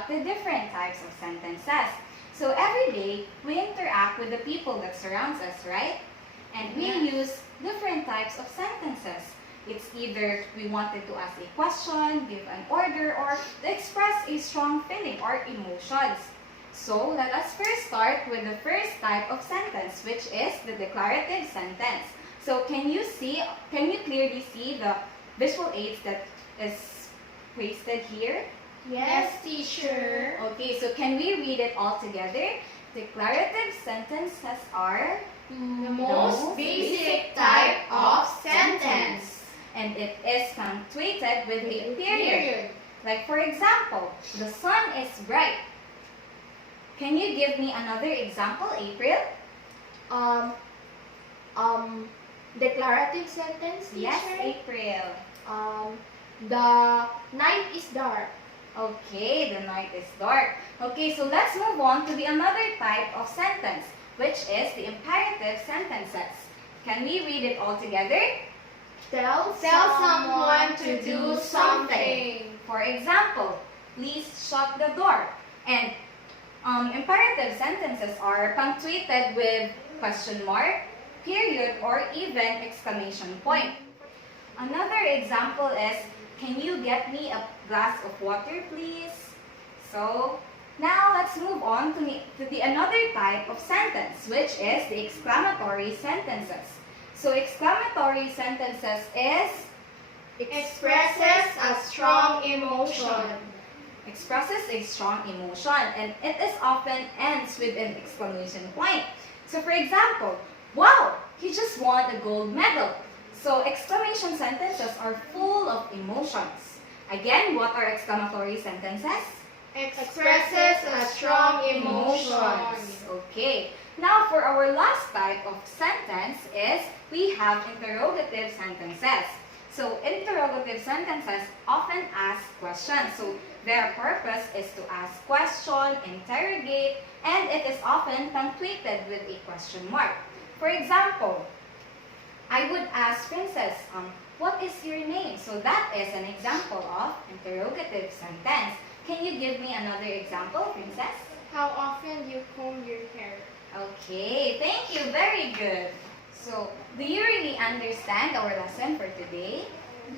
about the different types of sentences. So every day, we interact with the people that surrounds us, right? And we use different types of sentences. It's either we wanted to ask a question, give an order, or to express a strong feeling or emotions. So let us first start with the first type of sentence, which is the declarative sentence. So can you clearly see the visual aids that is pasted here? Yes, teacher. Okay, so can we read it all together? Declarative sentences are The most basic type of sentence. and it is punctuated with a period. Like for example, the sun is bright. Can you give me another example, April? Declarative sentence, teacher. Yes, April. The night is dark. Okay, the night is dark. Okay, so let's move on to the another type of sentence, which is the imperative sentences. Can we read it all together? Tell someone to do something. For example, please shut the door. And imperative sentences are punctuated with question mark, period, or even exclamation point. Another example is, can you get me a glass of water, please? So, now let's move on to the another type of sentence, which is the exclamatory sentences. So, exclamatory sentences is Expresses a strong emotion. expresses a strong emotion, and it is often ends with an exclamation point. So, for example, wow, he just won a gold medal. So, exclamation sentences are full of emotions. Again, what are exclamatory sentences? Expresses a strong emotion. Okay. Now, for our last type of sentence is we have interrogative sentences. So, interrogative sentences often ask questions. So, their purpose is to ask question, interrogate, and it is often punctuated with a question mark. For example, I would ask Princess, what is your name? So that is an example of interrogative sentence. Can you give me another example, Princess? How often you comb your hair? Okay, thank you. Very good. So, do you really understand our lesson for today?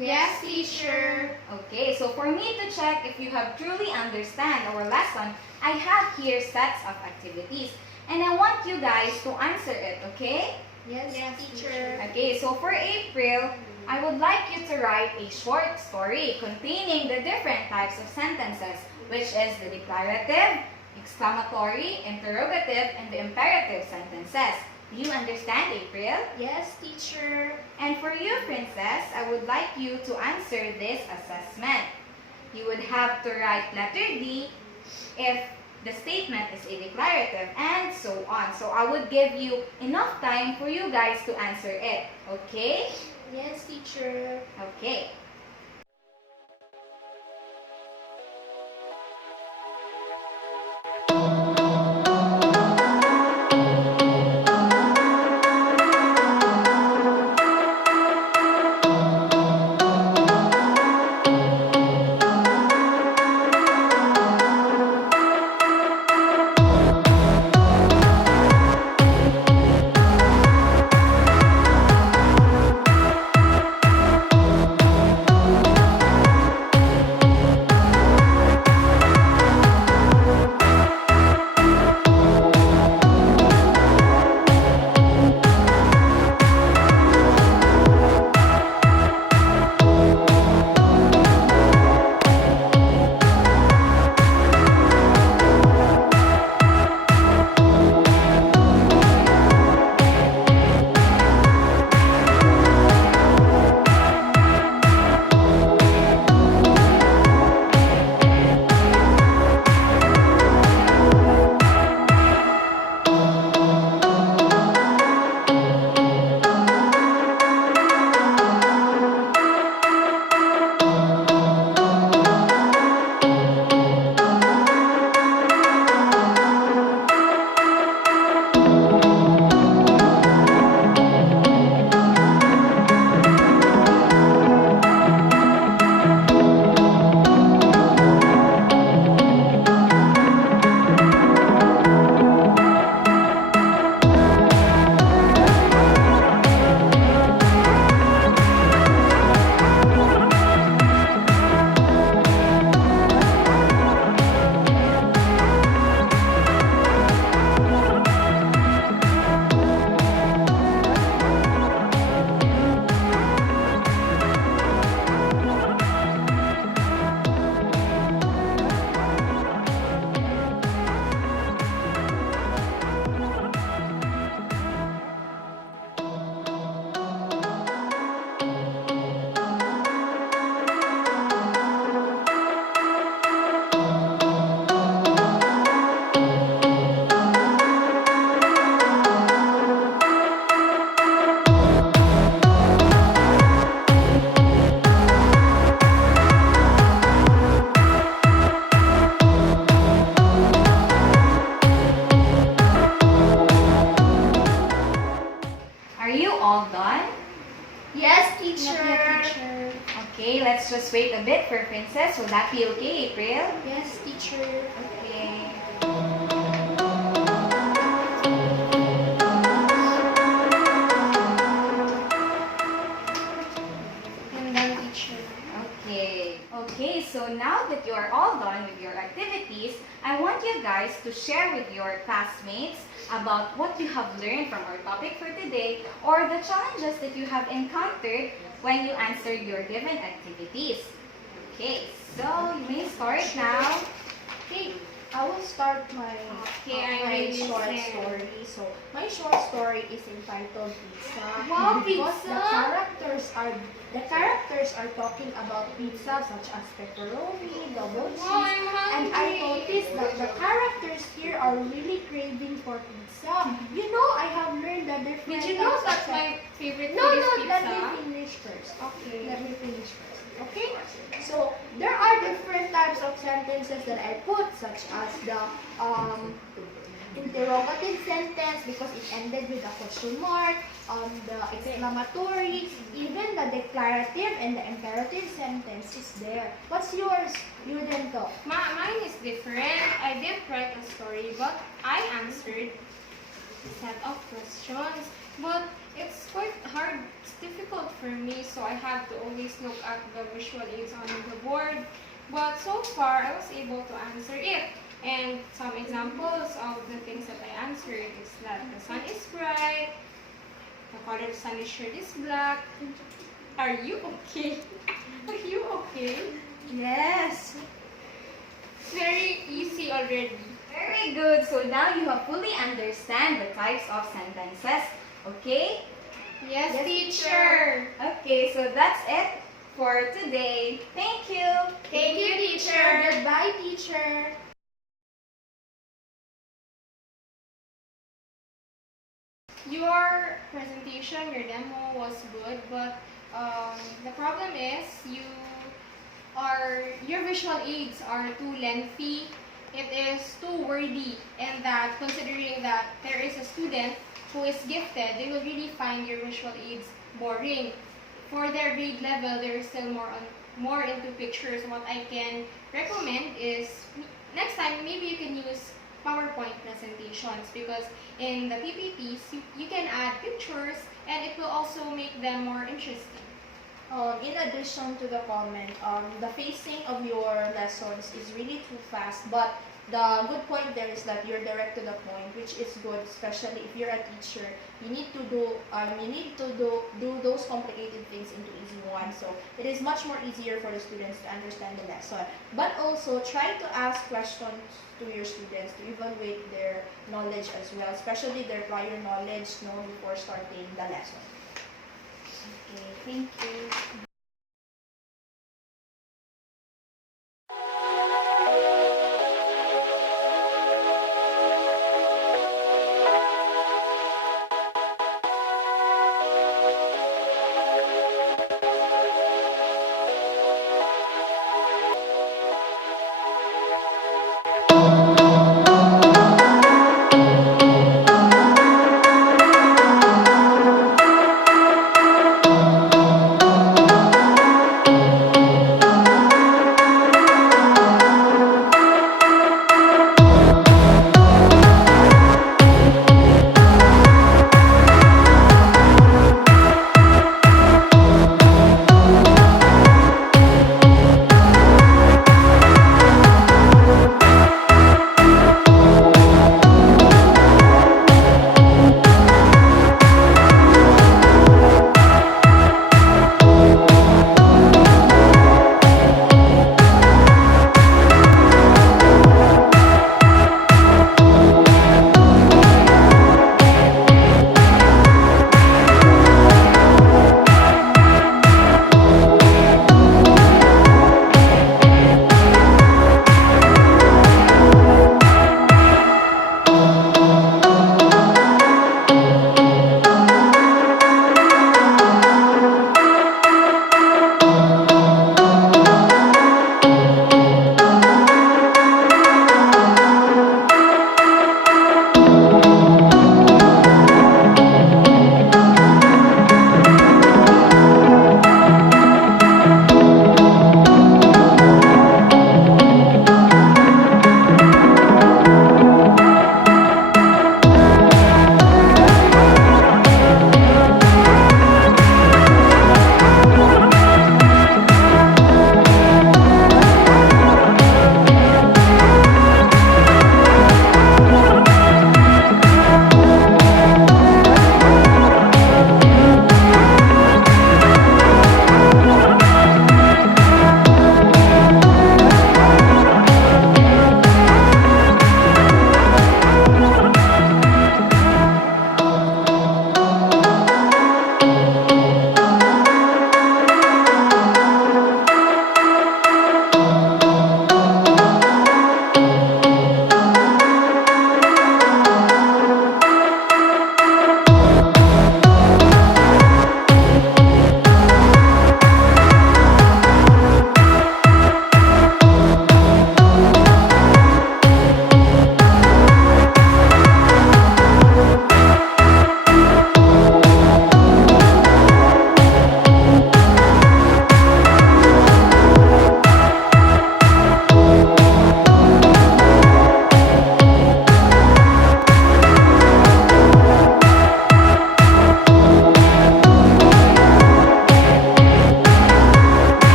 Yes, teacher. Okay, so for me to check if you have truly understand our lesson, I have here sets of activities. And I want you guys to answer it, okay? Yes, teacher. Okay, so for April, I would like you to write a short story containing the different types of sentences, which is the declarative, exclamatory, interrogative, and the imperative sentences. Do you understand, April? Yes, teacher. And for you, Princess, I would like you to answer this assessment. You would have to write letter D if the statement is a declarative, and so on. So I would give you enough time for you guys to answer it. Okay? Yes, teacher. Okay. you all done? Yes, Not teacher. yet, teacher. Okay, let's just wait a bit for Princess. Will that be okay, April? Yes, teacher. Okay. And then, teacher. Okay, so now that you are all done with your activities, I want you guys to share with your classmates about what you have learned from our topic for today or the challenges that you have encountered when you answered your given activities. Okay, so you may start now. Okay, I will start my, Okay, I'm my ready, short sir. story. So, my short story is entitled Pizza. Wow, because pizza! the characters are talking about pizza such as pepperoni, double cheese. Wow, I'm And hungry. I noticed that the characters here are really craving for pizza. You know, I have learned that different Did you know types of that's my favorite No, food is no, pizza? let me finish first. Okay. Let me finish first. Okay? So, there are different types of sentences that I put, such as the interrogative sentence because it ended with a question mark, the exclamatory, even the declarative and the imperative sentence is there. What's yours, Yudento? Mine is different. I didn't write a story, but I answered a set of questions. But it's quite hard. It's difficult for me, so I have to always look at the visual aids on the board. But so far, I was able to answer it. And some examples of the things that I answered is that the sun is bright, the color of the sun is shirt is black. Are you okay? Are you okay? Yes. It's very easy already. Very good. So now you have fully understand the types of sentences. Okay? Yes, Yes, teacher. Okay, so that's it for today. Thank you. Thank you, teacher. Goodbye, teacher. Your presentation, your demo was good, but the problem is your visual aids are too lengthy. It is too wordy, and that considering that there is a student who is gifted, they will really find your visual aids boring. For their grade level, they're still more into pictures. What I can recommend is next time maybe you can use PowerPoint presentations because in the PPTs you can add pictures and it will also make them more interesting. In addition to the comment, the pacing of your lessons is really too fast, but the good point there is that you're direct to the point, which is good, especially if you're a teacher. You need to do those complicated things into easy ones, so it is much more easier for the students to understand the lesson. But also try to ask questions to your students to evaluate their knowledge as well, especially their prior knowledge known before starting the lesson. Okay, thank you.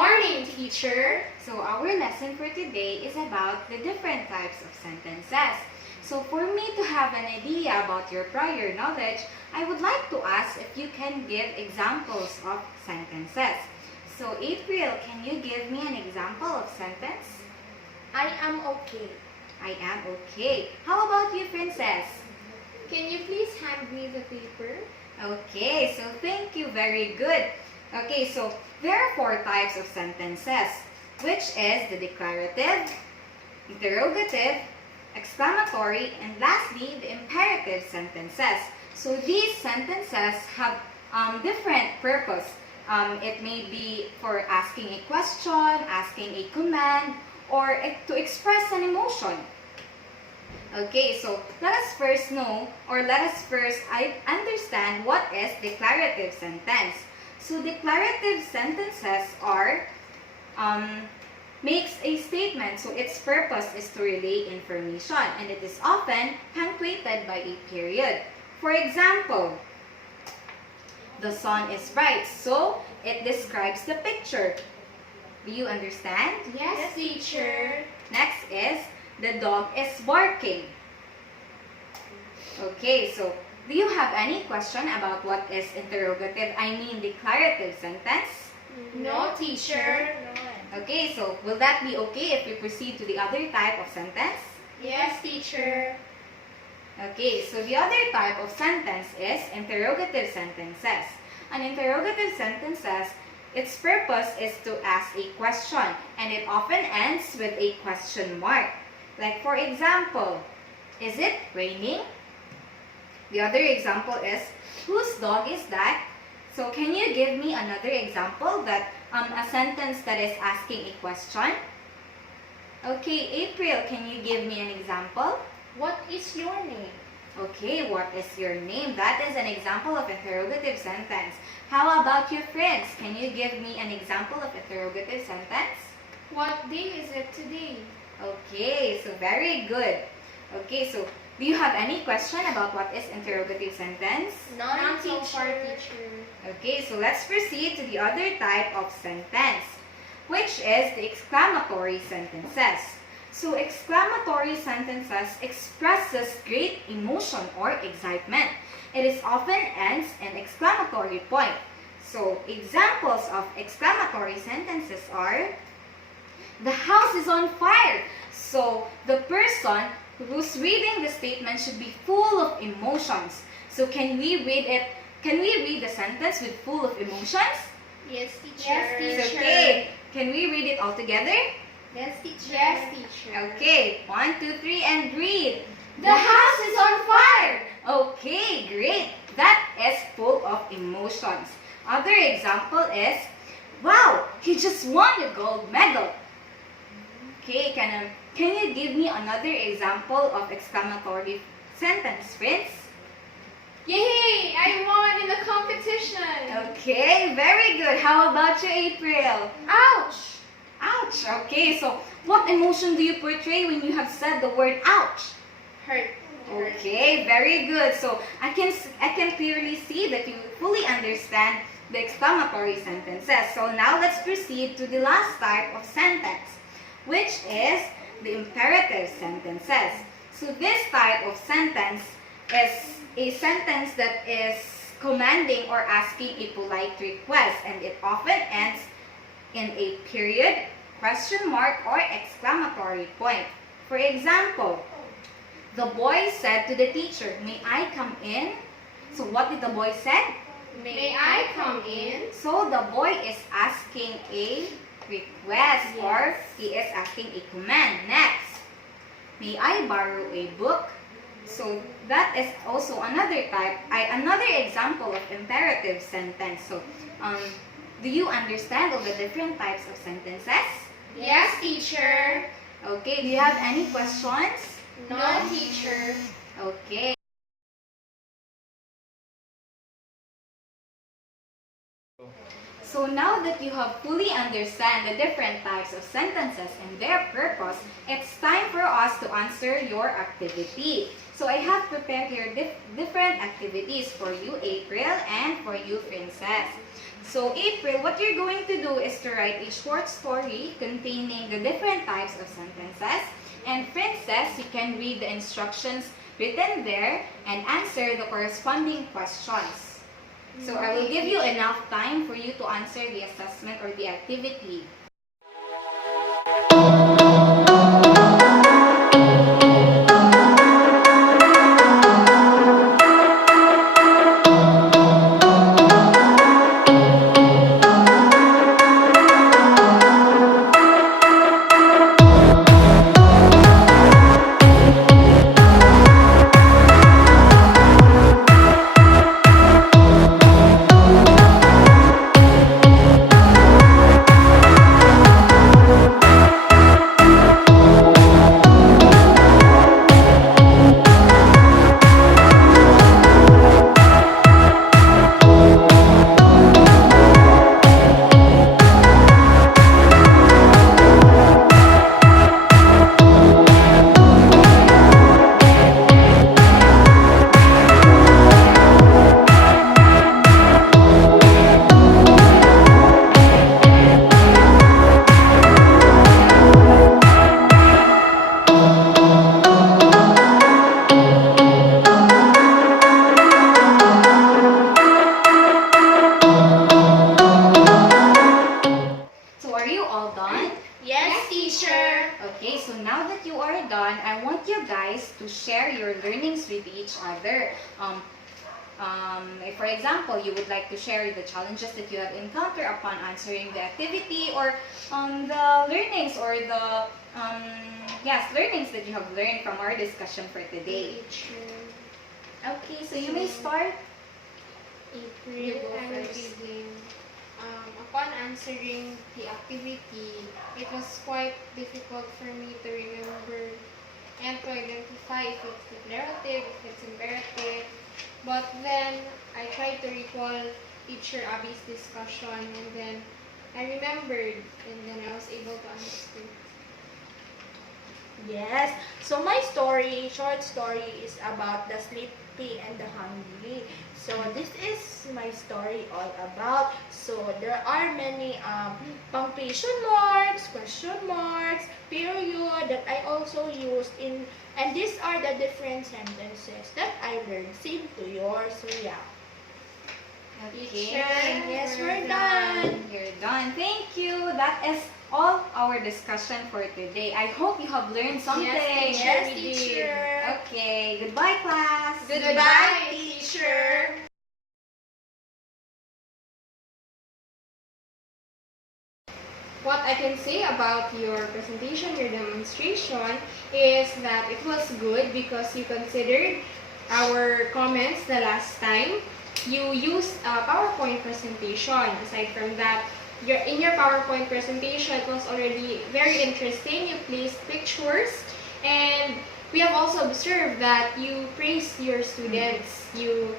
morning, teacher. So our lesson for today is about the different types of sentences. So for me to have an idea about your prior knowledge, I would like to ask if you can give examples of sentences. So April, can you give me an example of sentence? I am okay. I am okay. How about you, Princess? Can you please hand me the paper? Okay, so thank you. Very good. Okay, so there are 4 types of sentences, which is the declarative, interrogative, exclamatory, and lastly, the imperative sentences. So these sentences have different purpose. It may be for asking a question, asking a command, or to express an emotion. Okay, so let us first know, or let us first understand what is declarative sentence. So declarative sentences are makes a statement, so its purpose is to relay information, and it is often punctuated by a period. For example, the sun is bright, so it describes the picture. Do you understand? Yes, teacher. Next is, the dog is barking. Okay, so do you have any question about what is interrogative, declarative sentence? No, teacher. Okay, so will that be okay if we proceed to the other type of sentence? Yes, teacher. Okay, so the other type of sentence is interrogative sentences. An interrogative sentences, its purpose is to ask a question, and it often ends with a question mark. Like for example, is it raining? The other example is, whose dog is that? So can you give me another example that a sentence that is asking a question? Okay, April, can you give me an example? What is your name? Okay, what is your name? That is an example of interrogative sentence. How about you, friends? Can you give me an example of interrogative sentence? What day is it today? Okay, so very good. Okay, so do you have any question about what is interrogative sentence? None so far, teacher. Okay, so let's proceed to the other type of sentence, which is the exclamatory sentences. So exclamatory sentences expresses great emotion or excitement. It is often ends in exclamatory point. So examples of exclamatory sentences are, the house is on fire. So the person who's reading the statement should be full of emotions. So can we read it? Can we read the sentence with full of emotions? Yes, teacher. Yes, teacher. Okay. Can we read it all together? Yes, teacher. Yes, teacher. Okay. 1, 2, 3, and read. The house is on fire. Okay, great. That is full of emotions. Other example is, wow, he just won the gold medal. Okay, can you give me another example of exclamatory sentence, friends? Yay! I won in the competition. Okay, very good. How about you, April? Ouch! Ouch. Okay, so what emotion do you portray when you have said the word ouch? Hurt. Okay, very good. So I can clearly see that you fully understand the exclamatory sentences. So now let's proceed to the last type of sentence, which is the imperative sentences. So this type of sentence is a sentence that is commanding or asking a polite request, and it often ends in a period, question mark, or exclamatory point. For example, the boy said to the teacher, "May I come in?" So what did the boy say? May I come in? So the boy is asking a request, or he is asking a command. Next, may I borrow a book? So that is also another example of imperative sentence. So do you understand all the different types of sentences? Yes, teacher. Okay, do you have any questions? No, teacher. Okay. So now that you have fully understand the different types of sentences and their purpose, it's time for us to answer your activity. So I have prepared here different activities for you, April, and for you, Princess. So April, what you're going to do is to write a short story containing the different types of sentences. And Princess, you can read the instructions written there and answer the corresponding questions. So I will give you enough time for you to answer the assessment or the activity. So are you all done? Yes, teacher. Okay, so now that you are done, I want you guys to share your learnings with each other. If for example, you would like to share the challenges that you have encountered upon answering the activity, or the learnings or the learnings that you have learned from our discussion for today. Okay, so you may start. April, go I will first. begin. Upon answering the activity, it was quite difficult for me to remember and to identify if it's declarative, if it's imperative. But then I tried to recall teacher Abby's discussion, and then I remembered, and then I was able to understand. Yes. So my story, short story, is about the sleepy and the hungry. So this is my story all about. So there are many punctuation marks, question marks, period that I also used in, and these are the different sentences that I learned. Same to yours. So yeah. Okay. Yes, we're done. You're done. Thank you. That is all our discussion for today. I hope you have learned something. Yes, we did. teacher. Okay. Goodbye, class. Goodbye, teacher. What I can say about your presentation, your demonstration, is that it was good because you considered our comments the last time. You used a PowerPoint presentation. Aside from that, in your PowerPoint presentation, it was already very interesting. You placed pictures, and we have also observed that you praised your students. You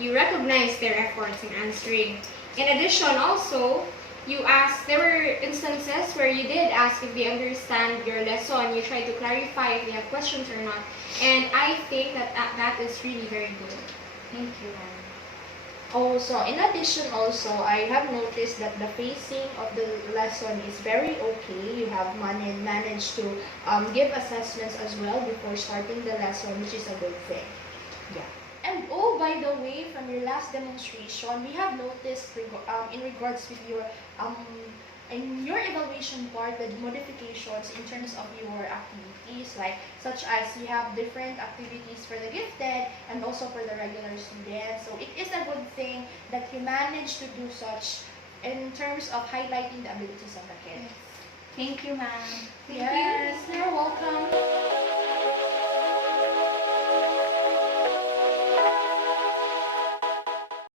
recognized their efforts in answering. In addition, also, there were instances where you did ask if they understand your lesson. You tried to clarify if they have questions or not. And I think that is really very good. Thank you, ma'am. Also, in addition also, I have noticed that the pacing of the lesson is very okay. You have managed to give assessments as well before starting the lesson, which is a good thing. Yeah. And oh, by the way, from your last demonstration, we have noticed in regards with your in your evaluation part, the modifications in terms of your activities, like such as you have different activities for the gifted and also for the regular students. So it is a good thing that you managed to do such in terms of highlighting the abilities of the kids. Thank you, ma'am. Yes, you're welcome.